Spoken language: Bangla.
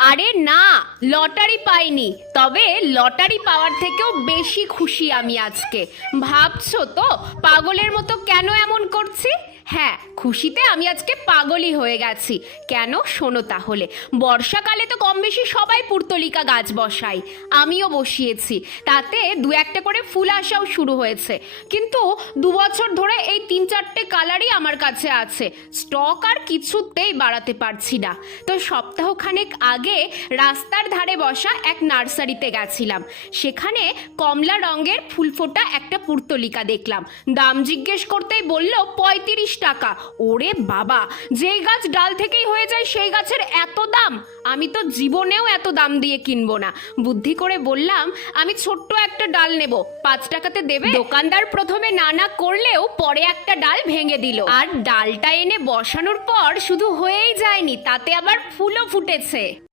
আরে না, লটারি পাইনি। তবে লটারি পাওয়ার থেকেও বেশি খুশি আমি আজকে। ভাবছো তো পাগলের মতো কেন এমন করছি? হ্যাঁ, খুশিতে আমি আজকে পাগলই হয়ে গেছি। কেন শোনো তাহলে। বর্ষাকালে তো কম বেশি সবাই পুর্তলিকা গাছ বসায়, আমিও বসিয়েছি। তাতে দু একটা করে ফুল আসাও শুরু হয়েছে। কিন্তু 2 বছর ধরে এই 3-4টে কালারই আমার কাছে আছে। স্টক আর কিছুতেই বাড়াতে পারছি না। তো সপ্তাহখানেক আগে রাস্তার ধারে বসা এক নার্সারিতে গেছিলাম। সেখানে কমলা রঙের ফুল ফোটা একটা পুর্তলিকা দেখলাম। দাম জিজ্ঞেস করতেই বলল 35 টাকা। ওরে বাবা, যে গাছ ডাল থেকেই হয়ে যায় সেই গাছের এত দাম! আমি তো জীবনেও এত দাম দিয়ে কিনবো না। বুদ্ধি করে বললাম, আমি ছোট্ট একটা ডাল নেব, 5 টাকাতে দেবে? দোকানদার প্রথমে না না করলেও পরে একটা ডাল ভেঙে দিল। আর ডালটা এনে বসানোর পর শুধু হয়েই যায়নি, তাতে আবার ফুলও ফুটেছে।